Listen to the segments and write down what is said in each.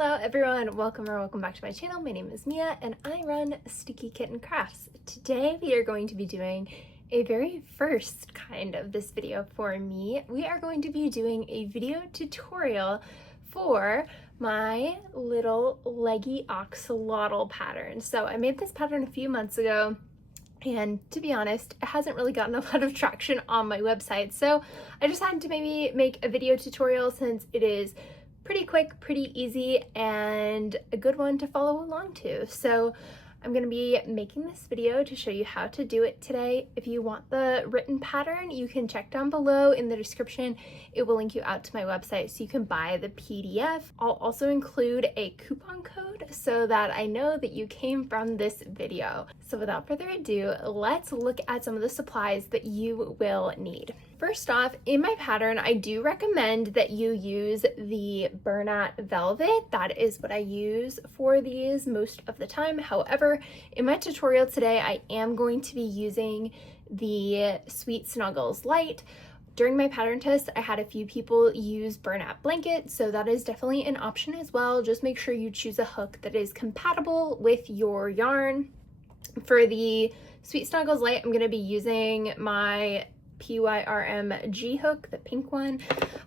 Hello everyone, welcome back to my channel. My name is Mia and I run Sticky Kitten Crafts. Today we are going to be doing a very first kind of this video for me. We are going to be doing a video tutorial for my little Leggy Axolotl pattern. So I made this pattern a few months ago, and to be honest, it hasn't really gotten a lot of traction on my website. So I just had to maybe make a video tutorial since it is pretty quick, pretty easy, and a good one to follow along to. So I'm going to be making this video to show you how to do it today. If you want the written pattern, you can check down below in the description. It will link you out to my website so you can buy the PDF. I'll also include a coupon code so that I know that you came from this video. So without further ado, let's look at some of the supplies that you will need. First off, in my pattern, I do recommend that you use the burlap velvet. That is what I use for these most of the time. However, in my tutorial today, I am going to be using the Sweet Snuggles Light. During my pattern test, I had a few people use burlap blanket, so that is definitely an option as well. Just make sure you choose a hook that is compatible with your yarn. For the Sweet Snuggles Light, I'm going to be using my PYRMG hook, the pink one,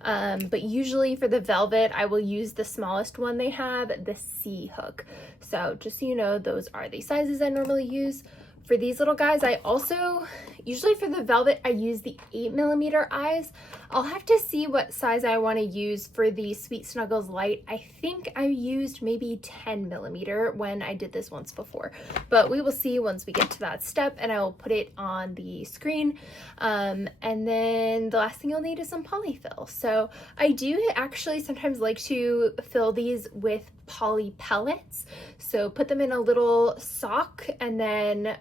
but usually for the velvet I will use the smallest one they have, the C hook. So just so you know, those are the sizes I normally use. For these little guys, I also usually for the velvet I use the 8mm eyes. I'll have to see what size I want to use for the Sweet Snuggles Light. I think I used maybe 10mm when I did this once before, but we will see once we get to that step, and I will put it on the screen. And then the last thing you'll need is some polyfill. So I do actually sometimes like to fill these with poly pellets. So put them in a little sock and then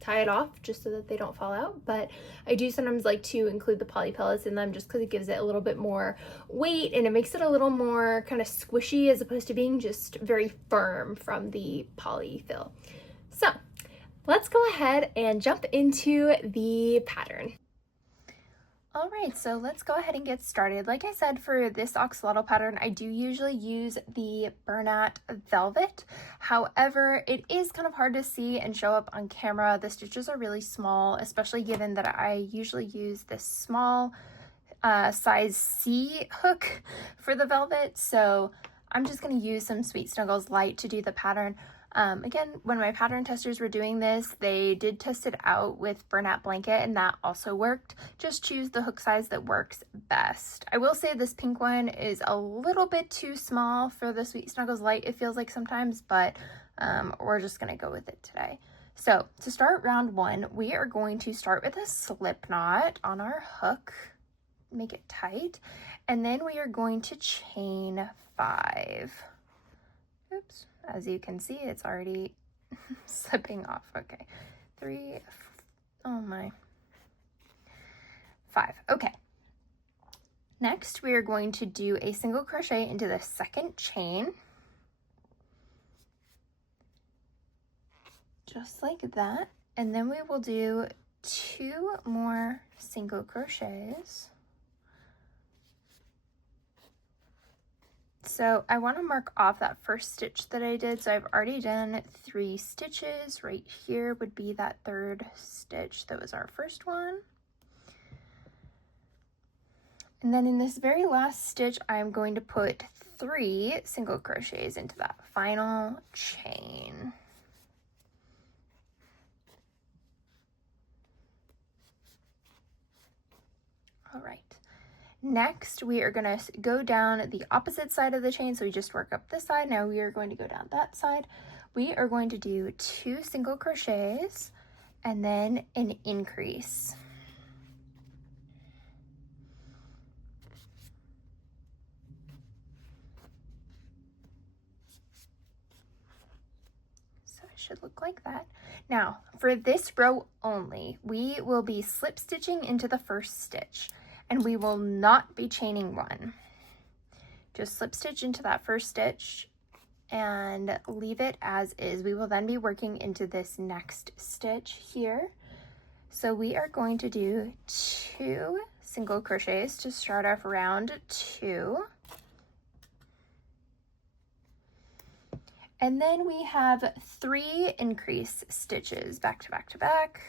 tie it off just so that they don't fall out. But I do sometimes like to include the poly pellets in them just because it gives it a little bit more weight and it makes it a little more kind of squishy as opposed to being just very firm from the polyfill. So let's go ahead and jump into the pattern. All right, so let's go ahead and get started. Like I said, for this axolotl pattern, I do usually use the burlap velvet. However, it is kind of hard to see and show up on camera. The stitches are really small, especially given that I usually use this small size C hook for the velvet. So I'm just going to use some Sweet Snuggles Light to do the pattern. Again, when my pattern testers were doing this, they did test it out with burlap blanket and that also worked. Just choose the hook size that works best. I will say this pink one is a little bit too small for the Sweet Snuggles Light, it feels like sometimes, but we're just going to go with it today. So to start round one, we are going to start with a slip knot on our hook, make it tight, and then we are going to chain 5. Oops. As you can see, it's already slipping off. Okay, 3, oh my, 5. Okay. Next, we are going to do a single crochet into the second chain. Just like that. And then we will do 2 more single crochets. So I want to mark off that first stitch that I did. So I've already done 3 stitches. Right here would be that 3rd stitch. That was our first one. And then in this very last stitch, I'm going to put 3 single crochets into that final chain. All right. Next, we are going to go down the opposite side of the chain. So we just work up this side. Now we are going to go down that side. We are going to do 2 single crochets and then an increase. So it should look like that. Now, for this row only, we will be slip stitching into the first stitch. And we will not be chaining 1. Just slip stitch into that first stitch and leave it as is. We will then be working into this next stitch here. So we are going to do 2 single crochets to start off round 2. And then we have 3 increase stitches back to back to back.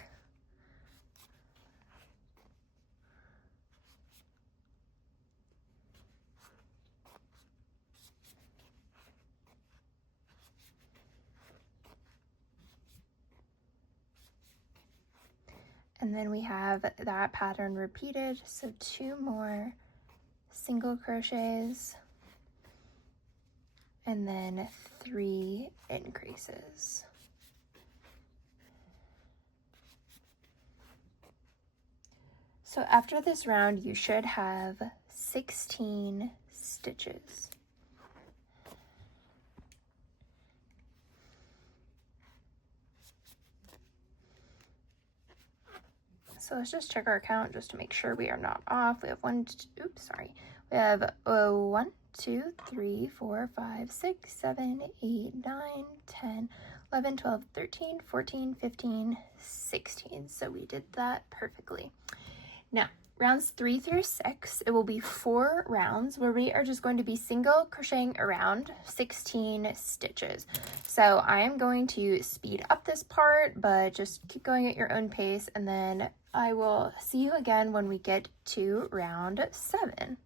And then we have that pattern repeated, so 2 more single crochets, and then 3 increases. So after this round, you should have 16 stitches. So let's just check our count just to make sure we are not off. We have We have 1, 2, 3, 4, 5, 6, 7, 8, 9, 10, 11, 12, 13, 14, 15, 16. So we did that perfectly. Now, rounds 3 through 6, it will be 4 rounds where we are just going to be single crocheting around 16 stitches. So I am going to speed up this part, but just keep going at your own pace, and then I will see you again when we get to round 7.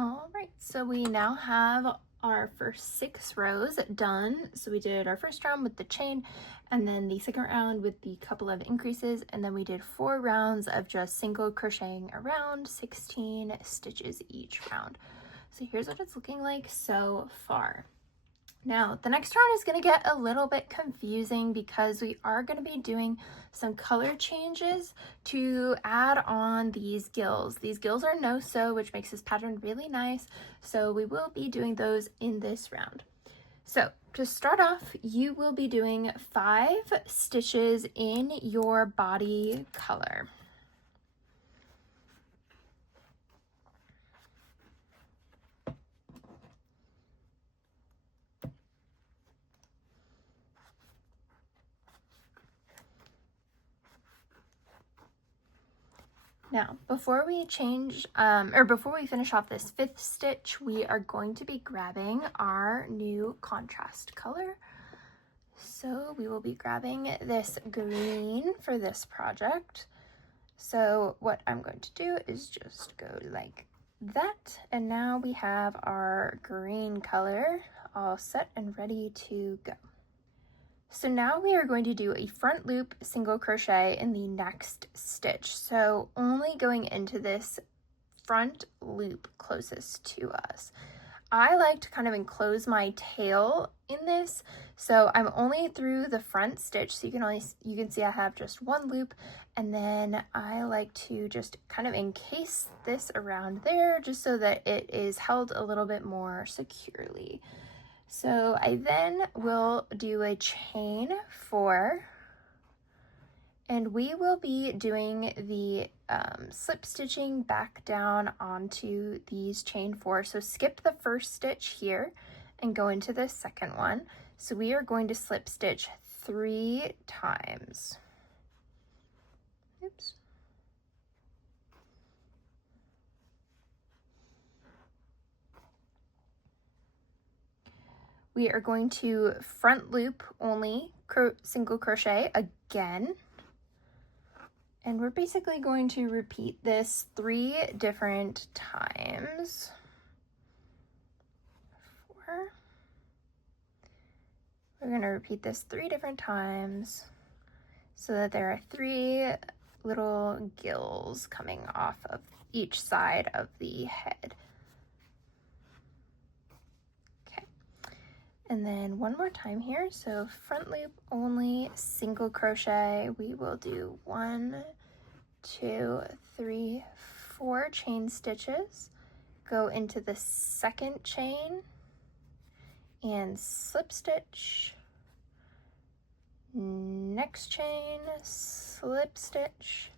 All right, so we now have our first 6 rows done. So we did our first round with the chain, and then the second round with the couple of increases, and then we did 4 rounds of just single crocheting around 16 stitches each round. So here's what it's looking like so far. Now, the next round is going to get a little bit confusing because we are going to be doing some color changes to add on these gills. These gills are no-sew, which makes this pattern really nice. So we will be doing those in this round. So to start off, you will be doing 5 stitches in your body color. Now, before we finish off this 5th stitch, we are going to be grabbing our new contrast color. So we will be grabbing this green for this project. So what I'm going to do is just go like that. And now we have our green color all set and ready to go. So now we are going to do a front loop single crochet in the next stitch. So only going into this front loop closest to us. I like to kind of enclose my tail in this, so I'm only through the front stitch, so you can see I have just 1 loop, and then I like to just kind of encase this around there just so that it is held a little bit more securely. So I then will do a chain 4, and we will be doing the slip stitching back down onto these chain 4. So skip the first stitch here, and go into the second one. So we are going to slip stitch 3 times. Oops. We are going to front loop only single crochet again. And we're basically going to repeat this 3 different times. 4. We're going to repeat this 3 different times so that there are 3 little gills coming off of each side of the head. Okay. And then one more time here. So front loop only, single crochet. We will do 1, 2, 3, 4 chain stitches. Go into the second chain and slip stitch, next chain, slip stitch,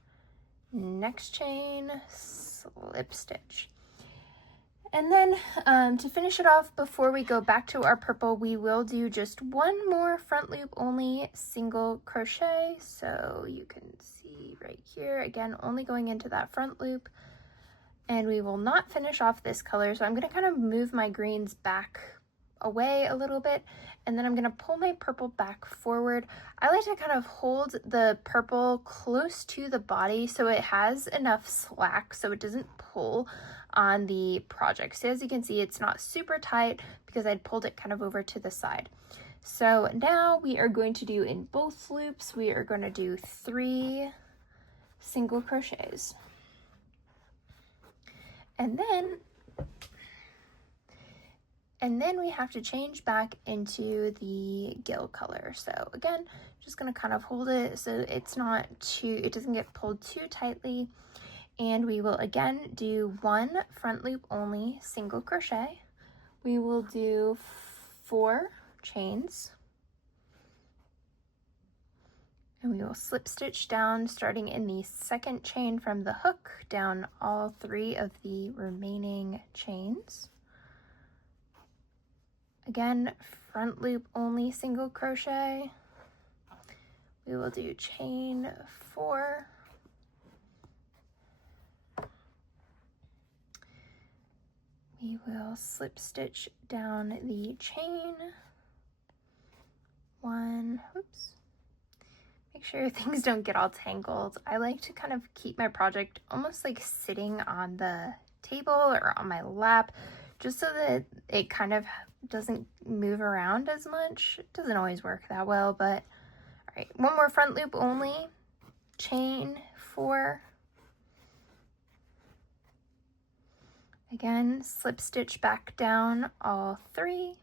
next chain, slip stitch. And then to finish it off, before we go back to our purple, we will do just one more front loop only single crochet. So you can see right here, again, only going into that front loop. And we will not finish off this color. So I'm going to kind of move my greens back away a little bit, and then I'm going to pull my purple back forward. I like to kind of hold the purple close to the body so it has enough slack so it doesn't pull on the project. So as you can see, it's not super tight because I'd pulled it kind of over to the side. So now we are going to do, in both loops, we are going to do 3 single crochets. And then we have to change back into the gill color. So again, just gonna kind of hold it so it doesn't get pulled too tightly. And we will again do 1 front loop only single crochet. We will do 4 chains. And we will slip stitch down, starting in the second chain from the hook, down all 3 of the remaining chains. Again, front loop only single crochet. We will do chain 4. We will slip stitch down the chain. 1, oops. Make sure things don't get all tangled. I like to kind of keep my project almost like sitting on the table or on my lap, just so that it kind of doesn't move around as much. It doesn't always work that well, but all right, one more front loop only, chain 4. Again, slip stitch back down all 3.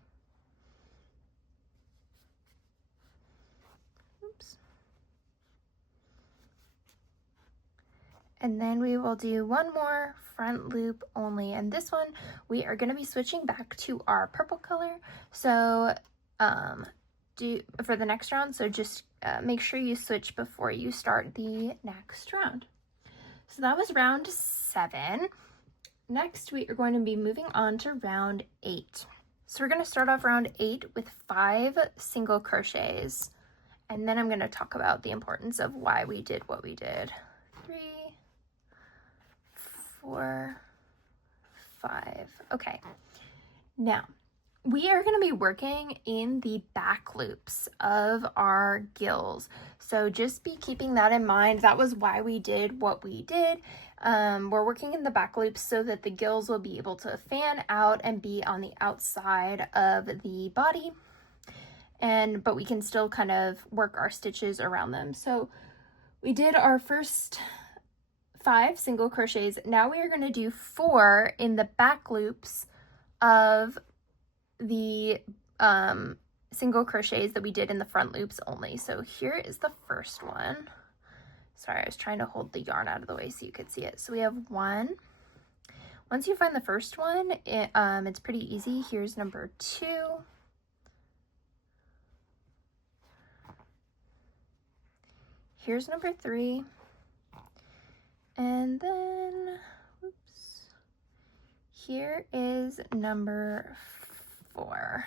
Oops. And then we will do one more front loop only, and this one we are going to be switching back to our purple color. So for the next round, so just make sure you switch before you start the next round. So that was round 7. Next we are going to be moving on to round 8. So we're going to start off round 8 with 5 single crochets, and then I'm going to talk about the importance of why we did what we did. 3, 4, 5. Okay, now we are going to be working in the back loops of our gills, so just be keeping that in mind. That was why we did what we did. We're working in the back loops so that the gills will be able to fan out and be on the outside of the body, but we can still kind of work our stitches around them. So we did our first 5 single crochets. Now we are going to do 4 in the back loops of the single crochets that we did in the front loops only. So here is the first one. Sorry, I was trying to hold the yarn out of the way so you could see it. So we have 1. Once you find the first one, it's pretty easy. Here's number 2. Here's number 3. And then, oops, here is number 4.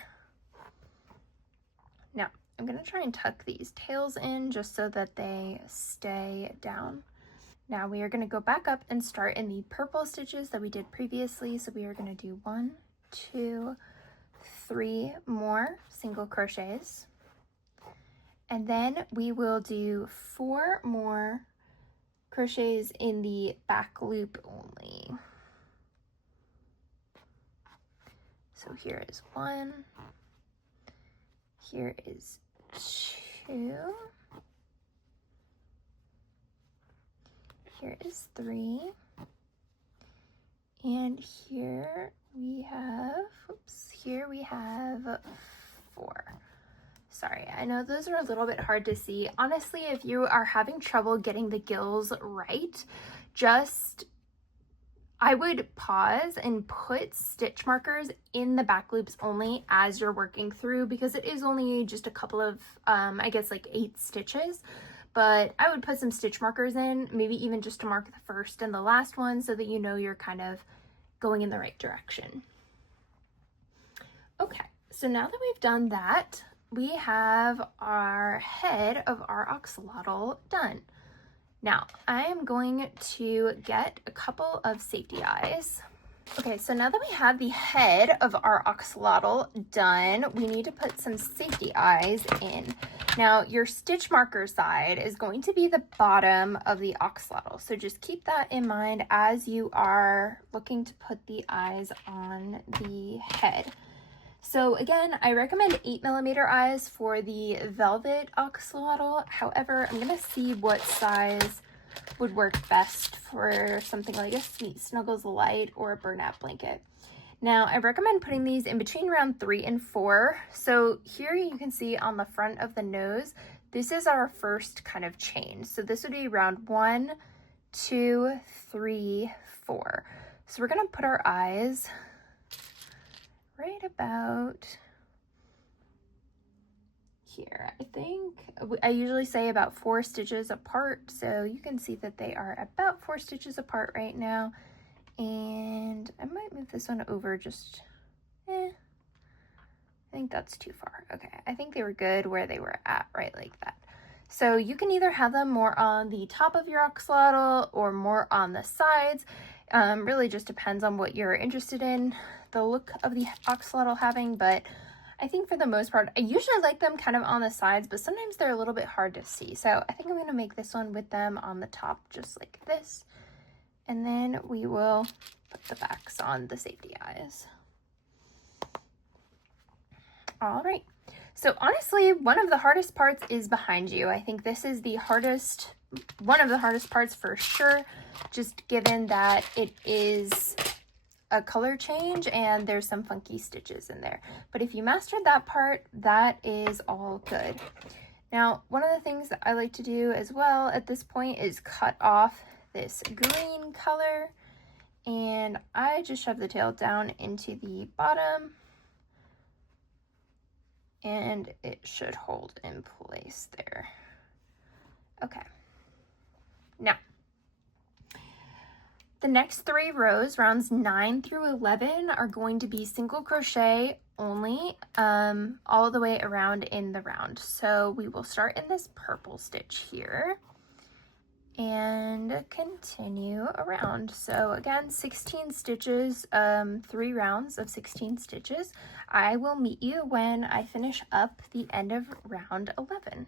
Now, I'm going to try and tuck these tails in just so that they stay down. Now we are going to go back up and start in the purple stitches that we did previously. So we are going to do 1, 2, 3 more single crochets. And then we will do 4 more crochets in the back loop only. So here is 1, here is 2, here is 3, and here we have, here we have 4. Sorry, I know those are a little bit hard to see. Honestly, if you are having trouble getting the gills right, I would pause and put stitch markers in the back loops only as you're working through, because it is only just a couple of, I guess like 8 stitches. But I would put some stitch markers in, maybe even just to mark the first and the last one so that you know you're kind of going in the right direction. Okay, so now that we've done that, we have our head of our axolotl done. Now, I am going to get a couple of safety eyes. Okay, so now that we have the head of our axolotl done, we need to put some safety eyes in. Now, your stitch marker side is going to be the bottom of the axolotl, so just keep that in mind as you are looking to put the eyes on the head. So again, I recommend 8mm eyes for the velvet axolotl. However, I'm going to see what size would work best for something like a Sweet Snuggles Light or a burlap blanket. Now, I recommend putting these in between round 3 and 4. So here you can see on the front of the nose, this is our first kind of chain. So this would be round 1, 2, 3, 4. So we're going to put our eyes right about here. I think I usually say about 4 stitches apart, so you can see that they are about 4 stitches apart right now. And I might move this one over just, I think that's too far. Okay, I think they were good where they were at, right like that. So you can either have them more on the top of your axolotl or more on the sides. Really just depends on what you're interested in the look of the axolotl having, but I think for the most part, I usually like them kind of on the sides, but sometimes they're a little bit hard to see. So I think I'm going to make this one with them on the top, just like this. And then we will put the backs on the safety eyes. All right. So honestly, one of the hardest parts is behind you. I think this is the hardest, one of the hardest parts for sure, just given that it is a color change and there's some funky stitches in there. But if you mastered that part, that is all good. Now, one of the things that I like to do as well at this point is cut off this green color, and I just shove the tail down into the bottom and it should hold in place there. Okay. Now, the next 3 rows, rounds 9 through 11, are going to be single crochet only, all the way around in the round. So we will start in this purple stitch here and continue around. So again, 16 stitches, 3 rounds of 16 stitches. I will meet you when I finish up the end of round 11.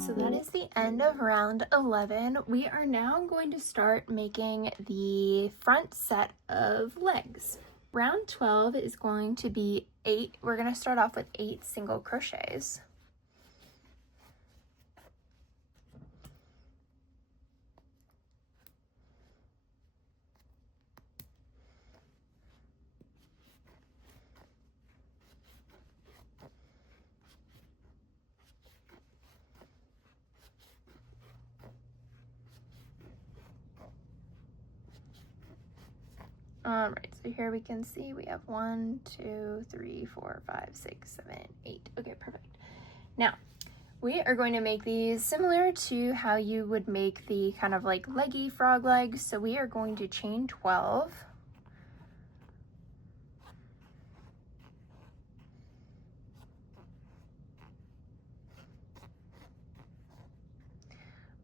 So that is the end of round 11. We are now going to start making the front set of legs. Round 12 is going to be 8. We're going to start off with 8 single crochets. All right, so here we can see we have 1, 2, 3, 4, 5, 6, 7, 8. Okay, perfect. Now, we are going to make these similar to how you would make the kind of like leggy frog legs. So we are going to chain 12.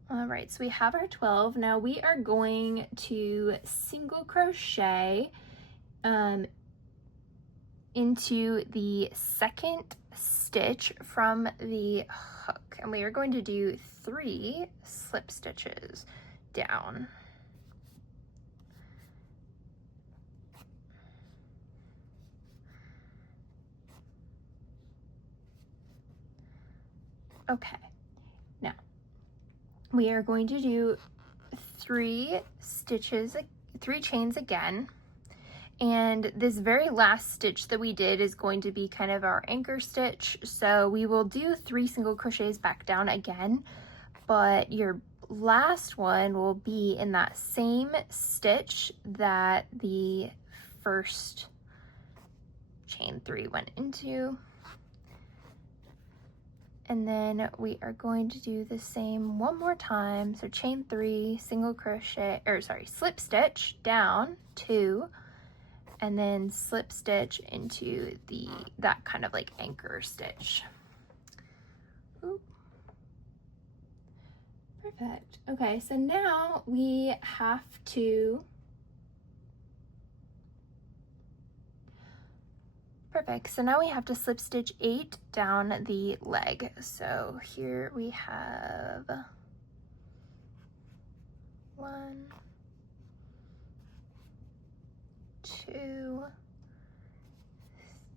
All right, so we have our 12. Now we are going to single crochet into the second stitch from the hook, and we are going to do 3 slip stitches down. Okay, now we are going to do 3 chains again. And this very last stitch that we did is going to be kind of our anchor stitch. So we will do 3 single crochets back down again, but your last one will be in that same stitch that the first chain 3 went into. And then we are going to do the same one more time. So chain 3, single crochet, or sorry, slip stitch down 2, and then slip stitch into that kind of like anchor stitch. Ooh. Perfect. Okay, so now we have to, perfect, so now we have to slip stitch 8 down the leg. So here we have 1, 2,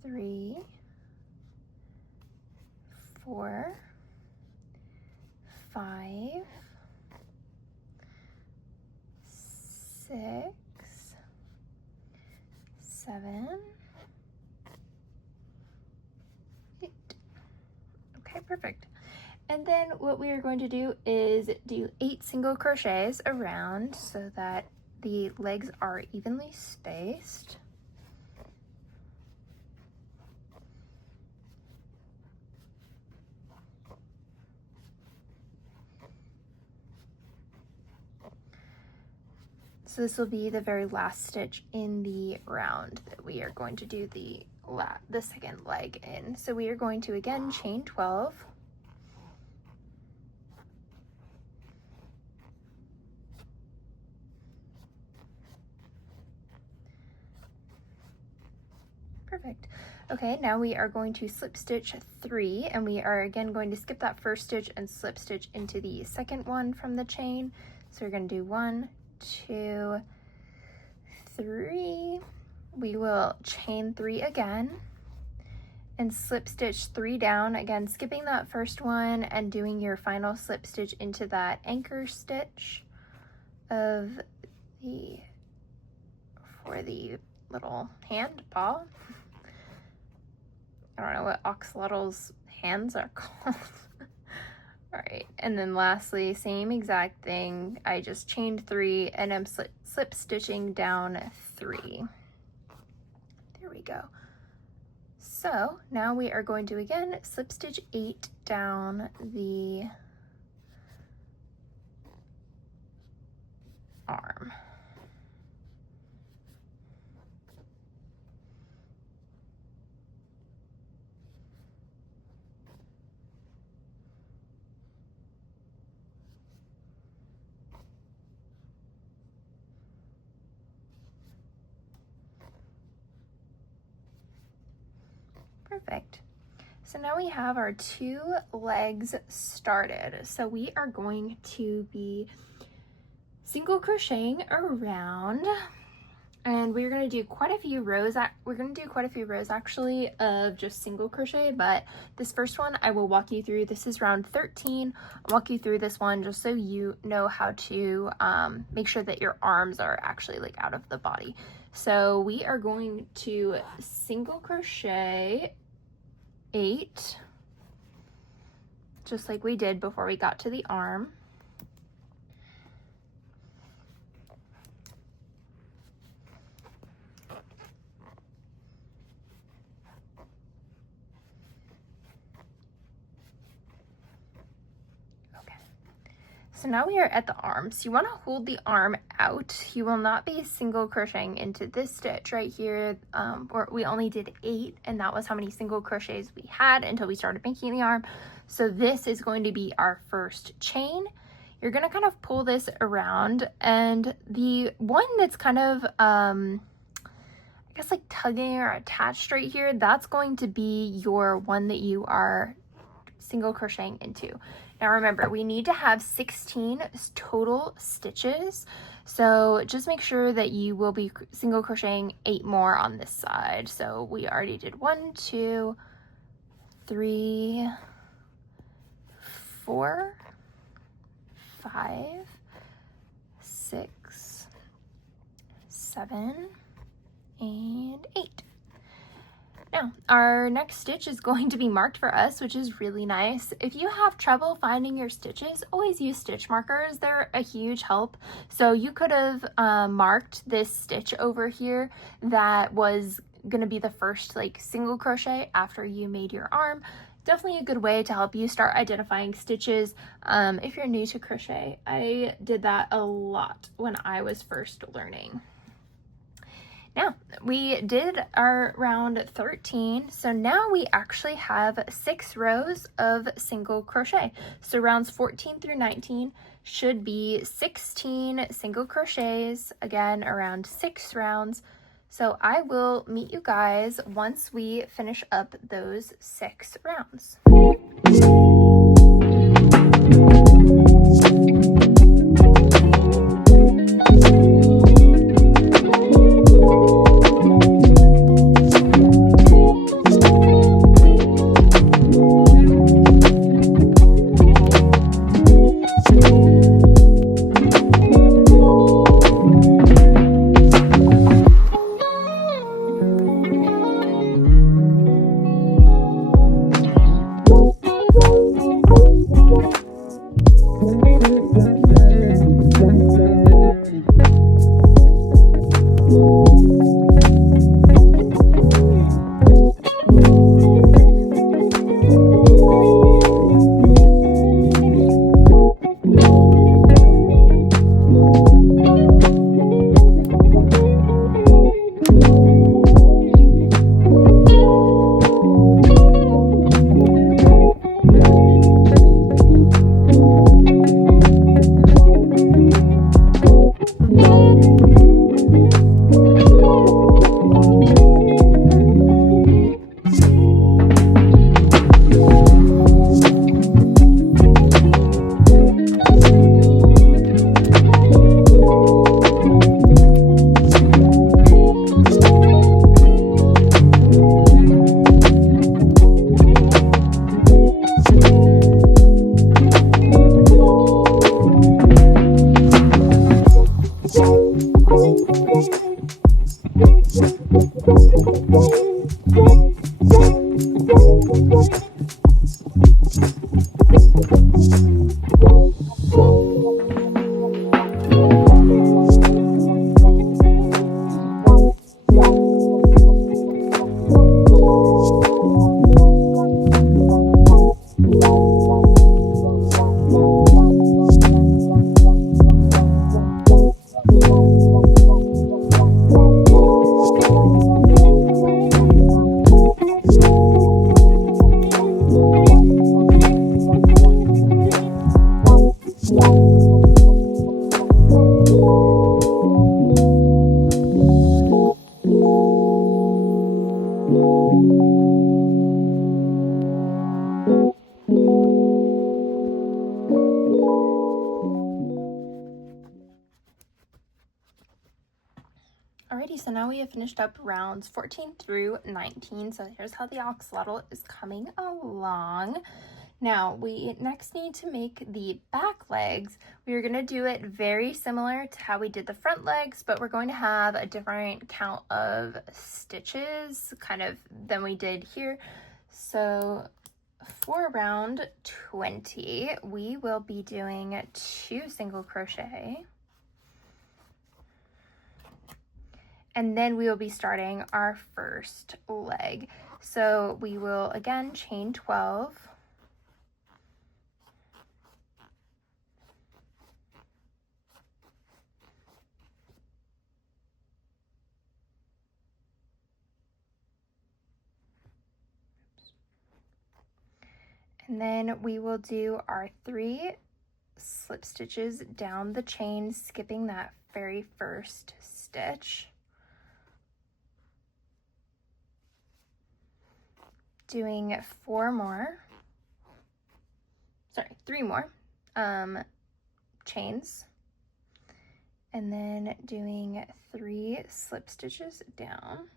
3, 4, 5, 6, 7, 8. Okay, perfect. And then what we are going to do is do 8 single crochets around so that the legs are evenly spaced. So this will be the very last stitch in the round that we are going to do the second leg in. So we are going to again chain 12. Perfect. Okay, now we are going to slip stitch 3, and we are again going to skip that first stitch and slip stitch into the second one from the chain. So we're going to do 1, 2, 3. We will chain 3 again and slip stitch 3 down, again skipping that first one and doing your final slip stitch into that anchor stitch for the little hand paw. I don't know what axolotl's hands are called. All right, and then lastly, same exact thing. I just chained 3 and I'm slip stitching down 3. There we go. So now we are going to again slip stitch 8 down the arm. Perfect. So now we have our 2 legs started. So we are going to be single crocheting around, and we're going to do quite a few rows. We're going to do quite a few rows actually of just single crochet, but this first one I will walk you through. This is round 13. I'll walk you through this one just so you know how to make sure that your arms are actually like out of the body. So we are going to single crochet 8, just like we did before we got to the arm. So now we are at the arm. So you want to hold the arm out. You will not be single crocheting into this stitch right here. We only did 8, and that was how many single crochets we had until we started making the arm. So this is going to be our first chain. You're going to kind of pull this around, and the one that's kind of, I guess like tugging or attached right here, that's going to be your one that you are single crocheting into. Now remember, we need to have 16 total stitches, so just make sure that you will be single crocheting 8 more on this side. So we already did 1, 2, 3, 4, 5, 6, 7, and 8. Now, our next stitch is going to be marked for us, which is really nice. If you have trouble finding your stitches, always use stitch markers. They're a huge help. So you could have marked this stitch over here that was going to be the first like single crochet after you made your arm. Definitely a good way to help you start identifying stitches if you're new to crochet. I did that a lot when I was first learning. Now, we did our round 13, so now we actually have 6 rows of single crochet. So rounds 14 through 19 should be 16 single crochets, again around 6 rounds. So I will meet you guys once we finish up those 6 rounds. Alrighty, so now we have finished up rounds 14 through 19. So here's how the axolotl is coming along. Now we next need to make the back legs. We are going to do it very similar to how we did the front legs, but we're going to have a different count of stitches kind of than we did here. So for round 20, we will be doing 2 single crochet. And then we will be starting our first leg. So we will again chain 12. And then we will do our 3 slip stitches down the chain, skipping that very first stitch. Doing 3 more chains, and then doing 3 slip stitches down.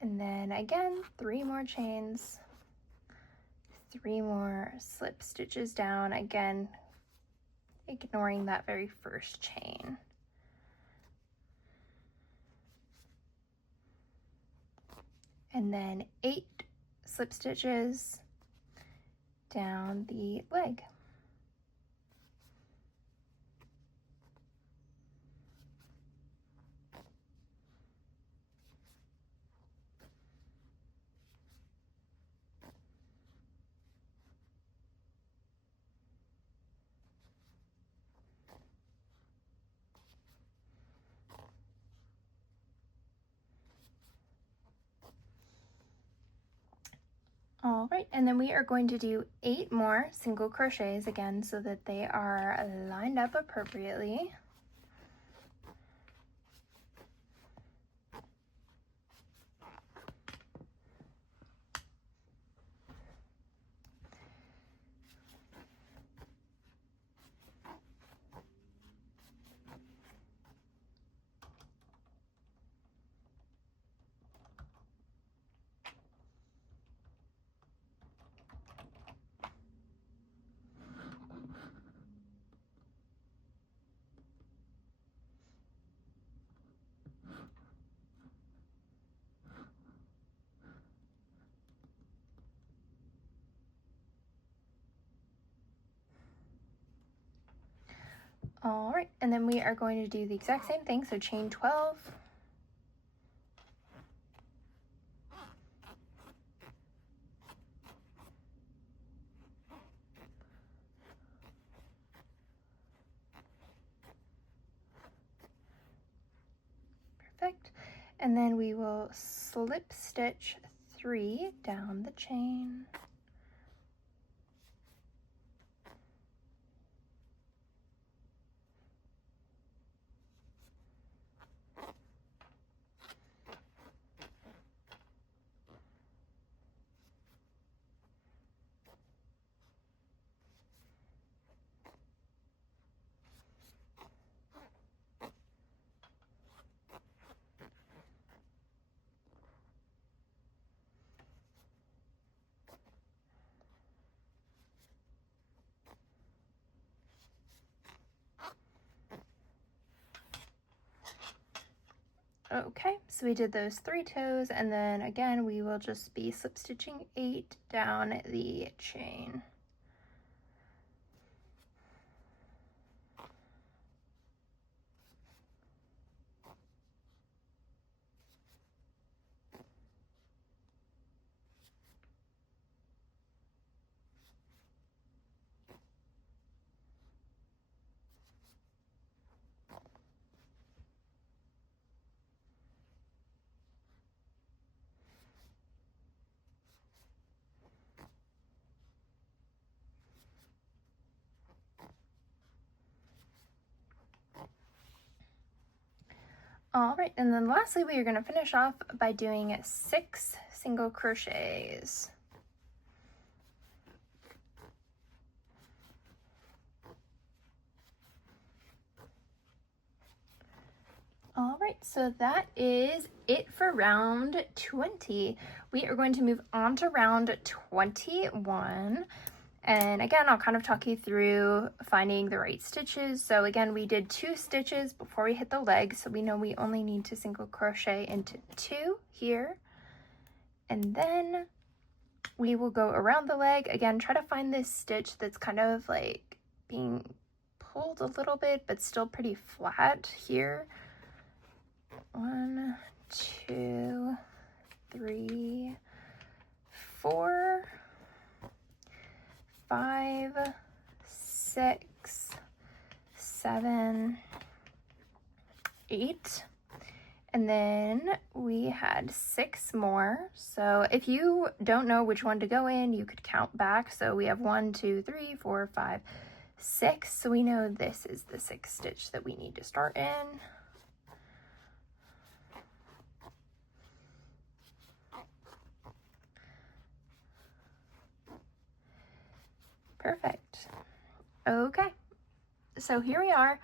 And then again, 3 more chains, 3 more slip stitches down, again, ignoring that very first chain. And then 8 slip stitches down the leg. All right, and then we are going to do 8 more single crochets again so that they are lined up appropriately. All right, and then we are going to do the exact same thing, so chain 12. Perfect. And then we will slip stitch 3 down the chain. Okay, so we did those 3 toes, and then again we will just be slip stitching 8 down the chain. All right, and then lastly, we are going to finish off by doing 6 single crochets. All right, so that is it for round 20. We are going to move on to round 21. And again, I'll kind of talk you through finding the right stitches. So again, we did 2 stitches before we hit the leg, so we know we only need to single crochet into 2 here. And then we will go around the leg. Again, try to find this stitch that's kind of like being pulled a little bit, but still pretty flat here. 1, 2, 3, 4, 5, 6, 7, 8, and then we had 6 more. So if you don't know which one to go in, you could count back. So we have 1, 2, 3, 4, 5, 6. So we know this is the 6th stitch that we need to start in. Perfect. Okay, so here we are.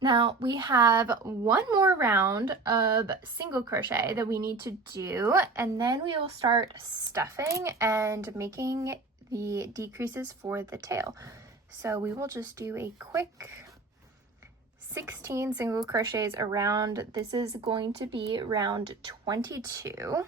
Now we have one more round of single crochet that we need to do, and then we will start stuffing and making the decreases for the tail. So we will just do a quick 16 single crochets around. This is going to be round 22.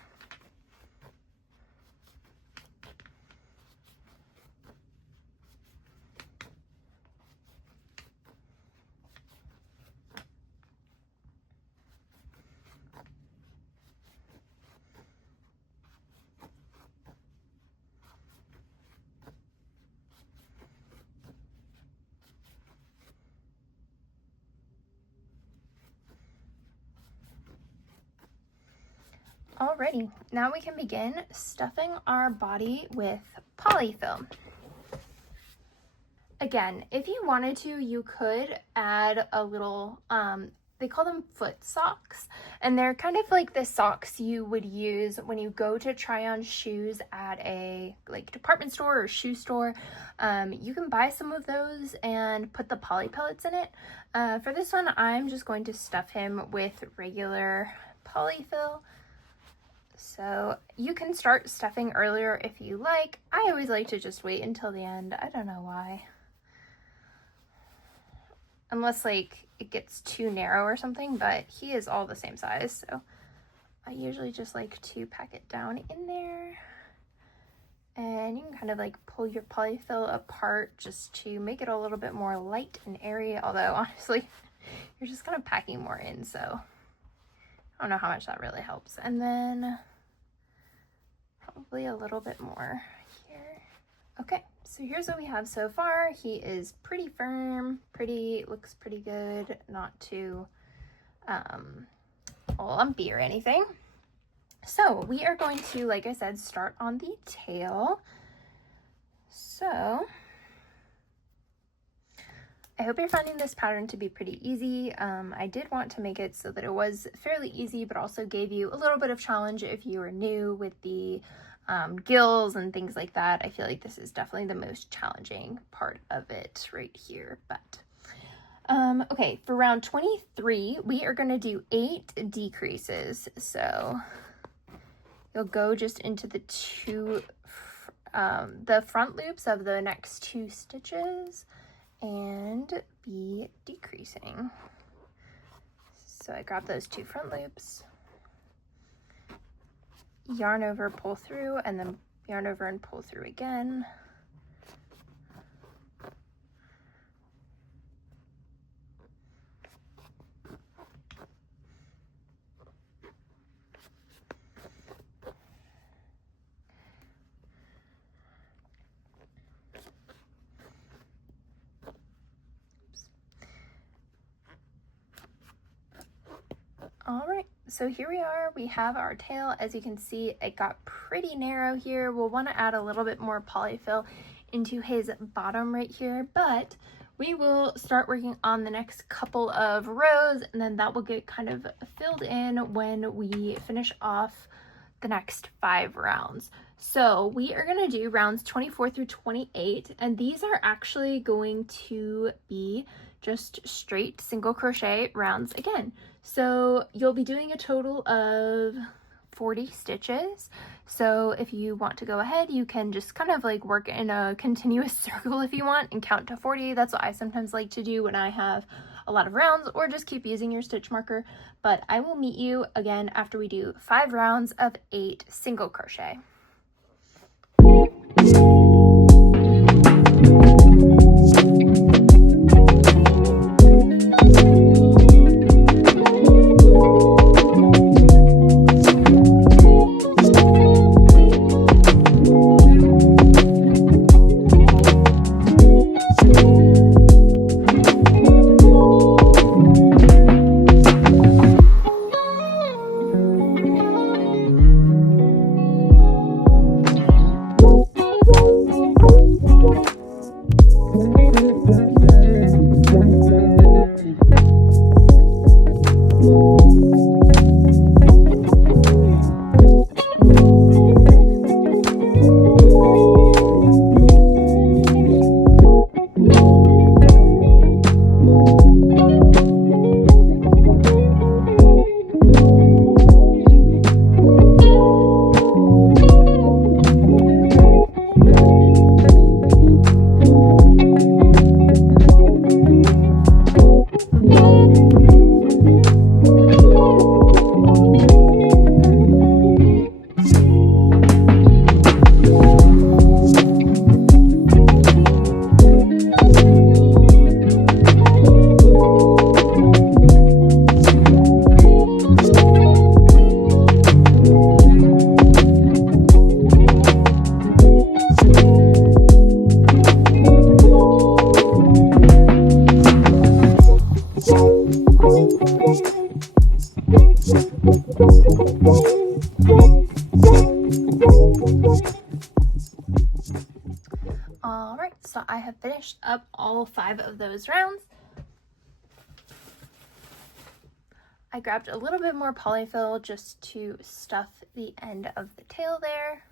Alrighty, now we can begin stuffing our body with polyfill. Again, if you wanted to, you could add a little, they call them foot socks, and they're kind of like the socks you would use when you go to try on shoes at a like department store or shoe store. You can buy some of those and put the poly pellets in it. For this one, I'm just going to stuff him with regular polyfill. So you can start stuffing earlier if you like. I always like to just wait until the end. I don't know why. Unless like it gets too narrow or something, but he is all the same size. So I usually just like to pack it down in there. And you can kind of like pull your polyfill apart just to make it a little bit more light and airy. Although honestly, you're just kind of packing more in. So I don't know how much that really helps. And then probably a little bit more here. Okay, so here's what we have so far. He is pretty firm, looks pretty good, not too lumpy or anything. So we are going to, like I said, start on the tail. So I hope you're finding this pattern to be pretty easy. I did want to make it so that it was fairly easy, but also gave you a little bit of challenge if you were new with the gills and things like that. I feel like this is definitely the most challenging part of it right here. But okay, for round 23, we are going to do 8 decreases. So you'll go just into the the front loops of the next 2 stitches and be decreasing. So I grab those 2 front loops, yarn over, pull through, and then yarn over and pull through again. All right, so here we are. We have our tail. As you can see, it got pretty narrow here. We'll want to add a little bit more polyfill into his bottom right here, but we will start working on the next couple of rows, and then that will get kind of filled in when we finish off the next 5 rounds. So we are going to do rounds 24 through 28, and these are actually going to be just straight single crochet rounds again. So you'll be doing a total of 40 stitches. So if you want to go ahead, you can just kind of like work in a continuous circle if you want and count to 40. That's what I sometimes like to do when I have a lot of rounds, or just keep using your stitch marker. But I will meet you again after we do 5 rounds of 8 single crochet. All right, so I have finished up all 5 of those rounds. I grabbed a little bit more polyfill just to stuff the end of the tail there.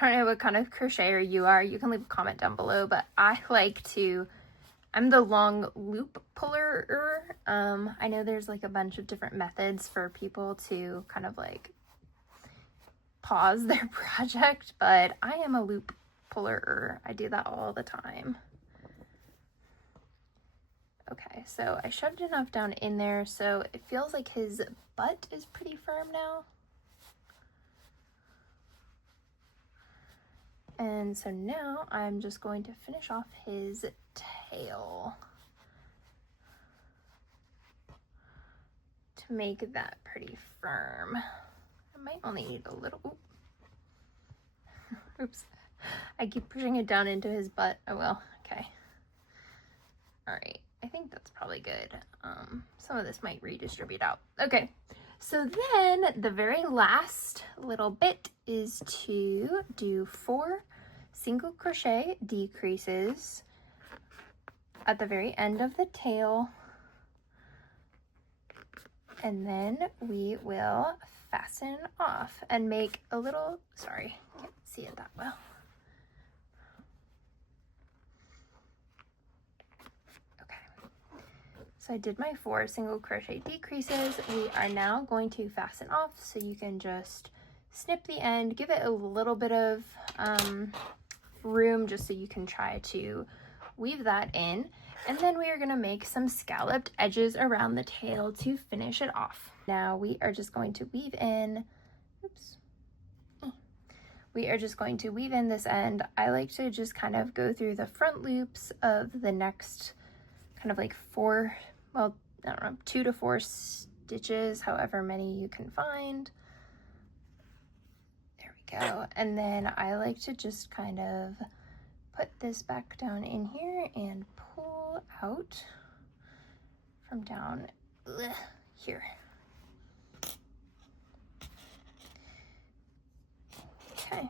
I don't know what kind of crocheter you are. You can leave a comment down below, but I'm the long loop puller. I know there's like a bunch of different methods for people to kind of like pause their project, but I am a loop puller. I do that all the time. Okay, so I shoved enough down in there so it feels like his butt is pretty firm now. And so now I'm just going to finish off his tail to make that pretty firm. I might only need a little, oops, I keep pushing it down into his butt. Oh well, okay. All right, I think that's probably good. Some of this might redistribute out. Okay, so then the very last little bit is to do 4 single crochet decreases at the very end of the tail, and then we will fasten off and make a little, sorry, can't see it that well. So I did my 4 single crochet decreases. We are now going to fasten off, so you can just snip the end, give it a little bit of room just so you can try to weave that in. And then we are going to make some scalloped edges around the tail to finish it off. Now we are just going to weave in, oops. We are just going to weave in this end. I like to just kind of go through the front loops of the next kind of like 4, well, I don't know, 2 to 4 stitches, however many you can find. There we go. And then I like to just kind of put this back down in here and pull out from down here. Okay.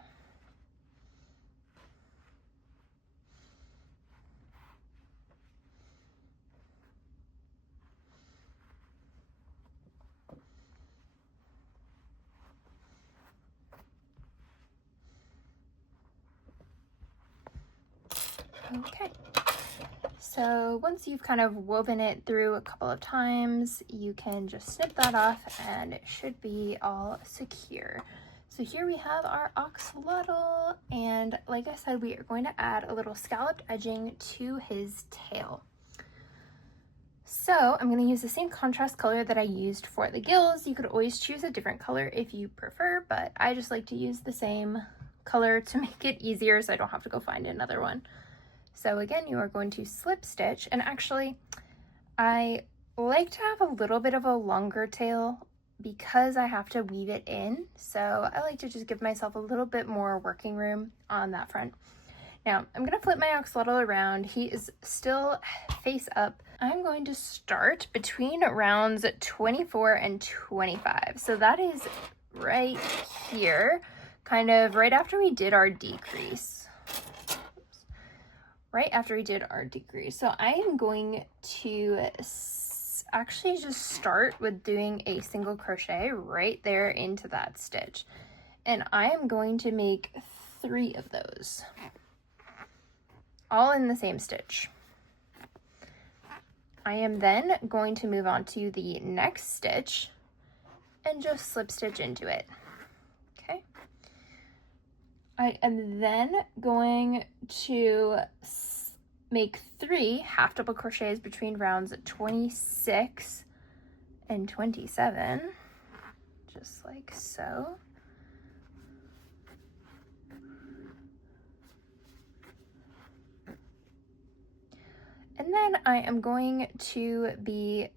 Okay. So once you've kind of woven it through a couple of times, you can just snip that off and it should be all secure. So here we have our axolotl, and like I said, we are going to add a little scalloped edging to his tail. So I'm going to use the same contrast color that I used for the gills. You could always choose a different color if you prefer, but I just like to use the same color to make it easier so I don't have to go find another one. So again, you are going to slip stitch, and actually I like to have a little bit of a longer tail because I have to weave it in. So I like to just give myself a little bit more working room on that front. Now I'm going to flip my axolotl around. He is still face up. I'm going to start between rounds 24 and 25. So that is right here, kind of right after we did our decrease. Right after we did our decrease. So I am going to actually just start with doing a single crochet right there into that stitch. And I am going to make 3 of those, all in the same stitch. I am then going to move on to the next stitch and just slip stitch into it. Okay. I am then going to make 3 half double crochets between rounds 26 and 27, just like so. And then I am going to be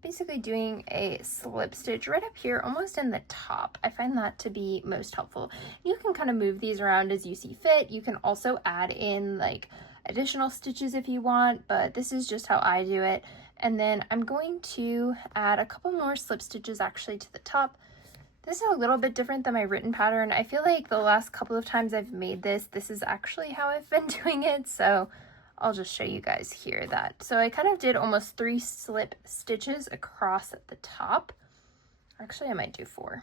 basically doing a slip stitch right up here, almost in the top. I find that to be most helpful. You can kind of move these around as you see fit. You can also add in like additional stitches if you want, but this is just how I do it. And then I'm going to add a couple more slip stitches actually to the top. This is a little bit different than my written pattern. I feel like the last couple of times I've made this is actually how I've been doing it, so I'll just show you guys here that. So I kind of did almost 3 slip stitches across at the top. Actually, I might do 4.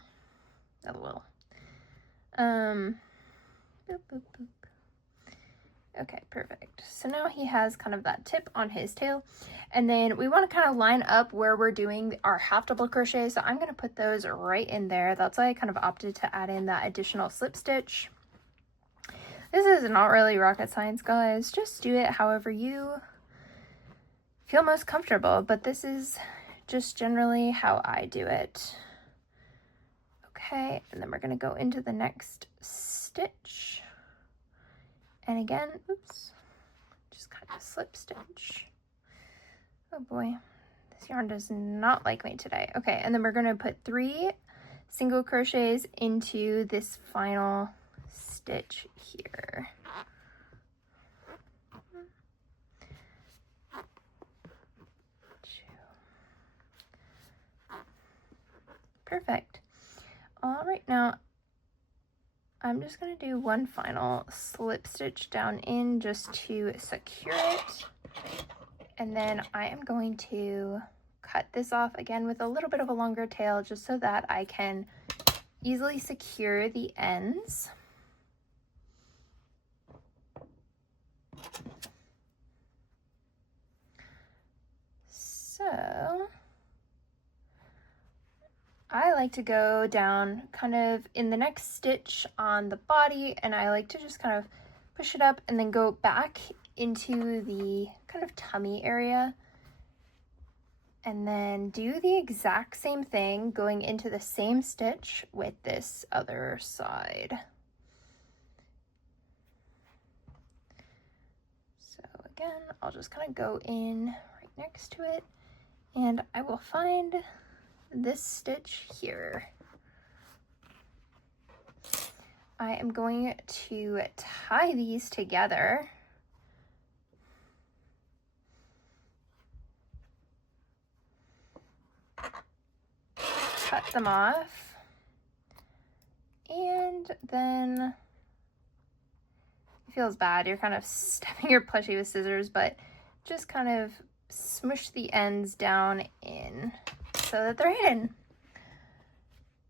I will. Boop, boop, boop. Okay, perfect. So now he has kind of that tip on his tail. And then we want to kind of line up where we're doing our half double crochet. So I'm going to put those right in there. That's why I kind of opted to add in that additional slip stitch. This is not really rocket science, guys. Just do it however you feel most comfortable, but this is just generally how I do it. Okay, and then we're going to go into the next stitch. And again, oops, just kind of slip stitch. Oh boy, this yarn does not like me today. Okay, and then we're going to put 3 single crochets into this final stitch here. Perfect. All right, now I'm just going to do one final slip stitch down in just to secure it. And then I am going to cut this off again with a little bit of a longer tail just so that I can easily secure the ends. So I like to go down kind of in the next stitch on the body, and I like to just kind of push it up and then go back into the kind of tummy area, and then do the exact same thing going into the same stitch with this other side. So again, I'll just kind of go in right next to it, and I will find this stitch here. I am going to tie these together. Cut them off. And then it feels bad. You're kind of stabbing your plushie with scissors, but just kind of smush the ends down in so that they're hidden.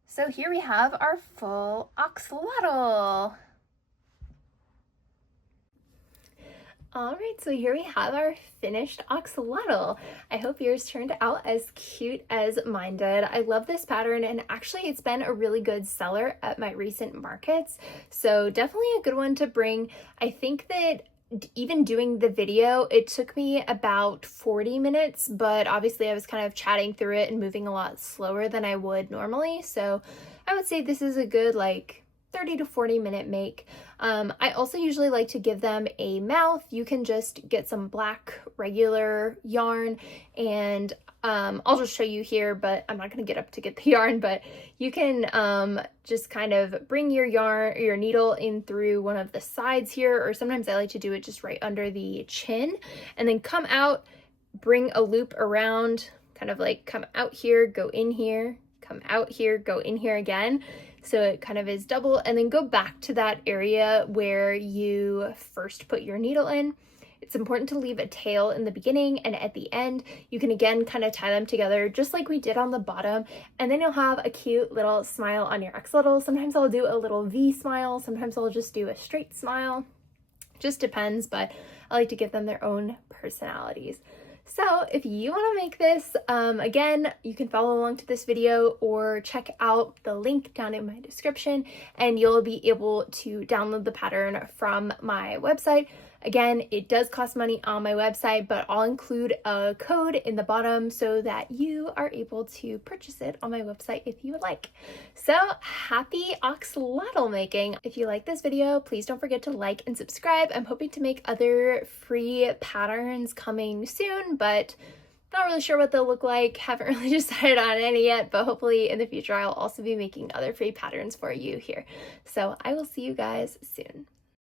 So here we have our full axolotl. All right, so here we have our finished axolotl. I hope yours turned out as cute as mine did. I love this pattern, and actually it's been a really good seller at my recent markets. So definitely a good one to bring. I think that even doing the video, it took me about 40 minutes, but obviously I was kind of chatting through it and moving a lot slower than I would normally. So I would say this is a good like 30 to 40 minute make. I also usually like to give them a mouth. You can just get some black regular yarn, and I'll just show you here, but I'm not going to get up to get the yarn, but you can just kind of bring your yarn, your needle in through one of the sides here, or sometimes I like to do it just right under the chin, and then come out, bring a loop around, kind of like come out here, go in here, come out here, go in here again. So it kind of is double, and then go back to that area where you first put your needle in. It's important to leave a tail in the beginning, and at the end, you can again kind of tie them together just like we did on the bottom, and then you'll have a cute little smile on your axolotl. Sometimes I'll do a little V smile, sometimes I'll just do a straight smile. Just depends, but I like to give them their own personalities. So if you want to make this, again, you can follow along to this video or check out the link down in my description, and you'll be able to download the pattern from my website. Again, it does cost money on my website, but I'll include a code in the bottom so that you are able to purchase it on my website if you would like. So happy axolotl making! If you like this video, please don't forget to like and subscribe. I'm hoping to make other free patterns coming soon, but not really sure what they'll look like. Haven't really decided on any yet, but hopefully in the future I'll also be making other free patterns for you here. So I will see you guys soon.